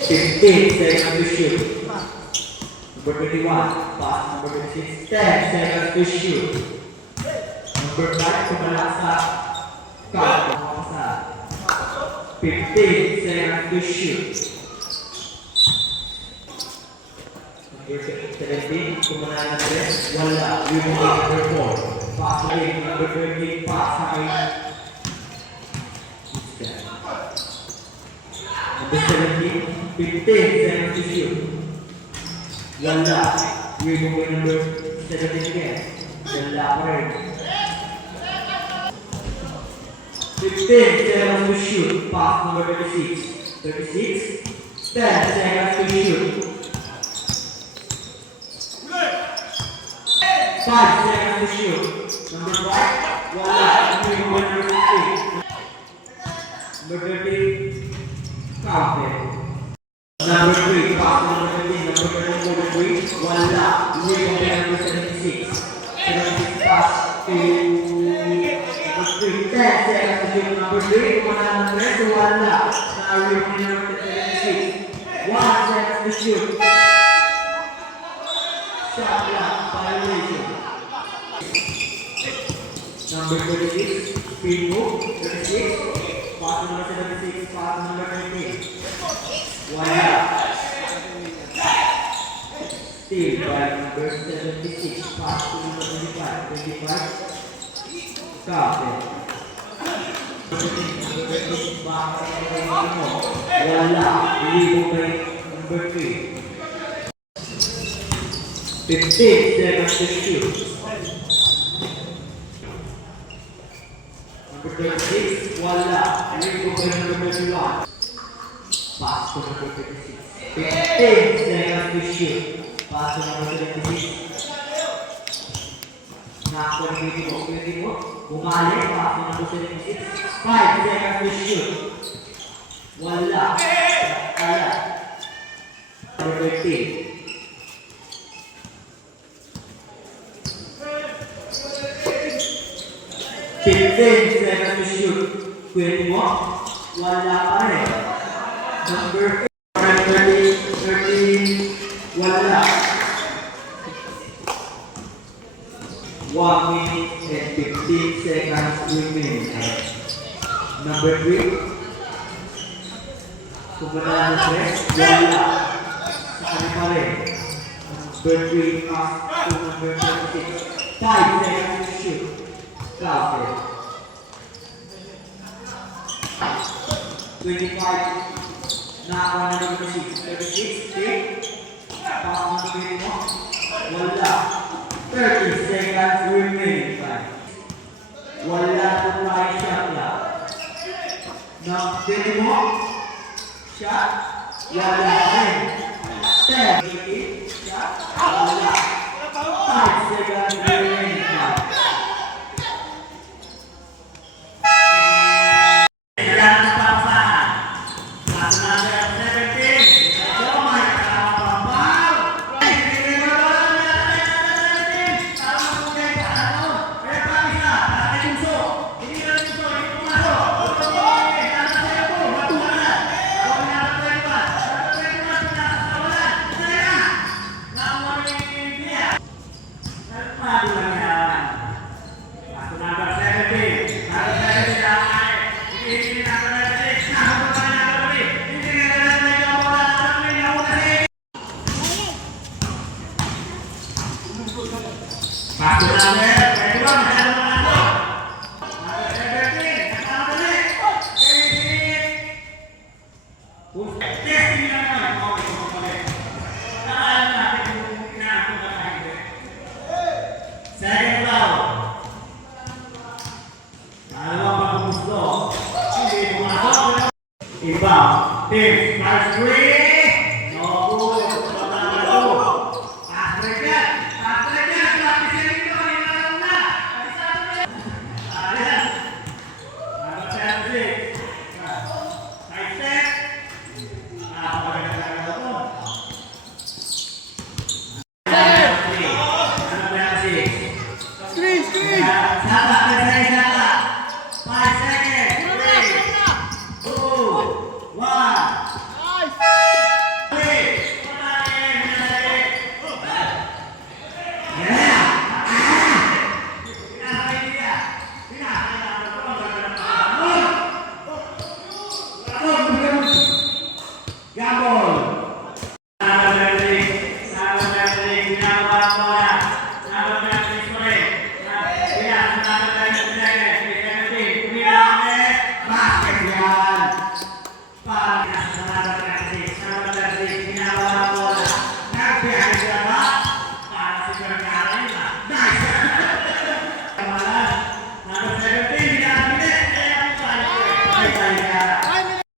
15 seconds to shoot. Number 21, pass number 26, 10 seconds to shoot. Number 5, kumalasa. Count, kumalasa. 15 seconds to shoot. Number 17, kumalasa na rin. Wala. Remove number 4. Pass again. Number 13, pass again. Number 17, 15 seconds to shoot. Wala. Remove number 17 again. Wala pa rin. 15 seconds to shoot. Pass number 36. 36. 10 seconds to shoot. 5 seconds to shoot. Number 5. Wala. Remove number 15. Number 13. Count it. Number 3. Pass number 15. Number 3. Wala. Remove number 76. 76 pass to number 3. 10 seconds to shoot. Number 3. Kumana ng 3. Wala. Remove number 76. 1 second to shoot. Shot clock violation. Number 36, spin move, 36, pass number 76, pass number 19. Wala. Still by number 76, pass to number 25, 25. Copy. Number 26, pass to number 24. Wala. Leave by number 3. 15 seconds to shoot. Number 36, wala. Remove by number 21. Pass to number 36. 15 seconds to shoot. Pass to number 76. Knock on 24. Bumalik. Pass to number 76. 5 seconds to shoot. Wala. Wala. Number 15. 15 seconds to shoot. 21. Wala pa rin. Number 13. Wala. 1 minute and 15 seconds remaining. Number 3. Kumana ng 3. Wala. Saan pa rin. Number 3 pass to number 36. 5 seconds to shoot. Cloud 25. Knock on number 6. 36. 3. Pass number 21. Wala. 30 seconds remaining. Wala po tayo shot lang. Knock 21. Shot. Wala rin. 10. 30. Shot. Wala. 5 seconds remaining. Inbound. Team, 5-3.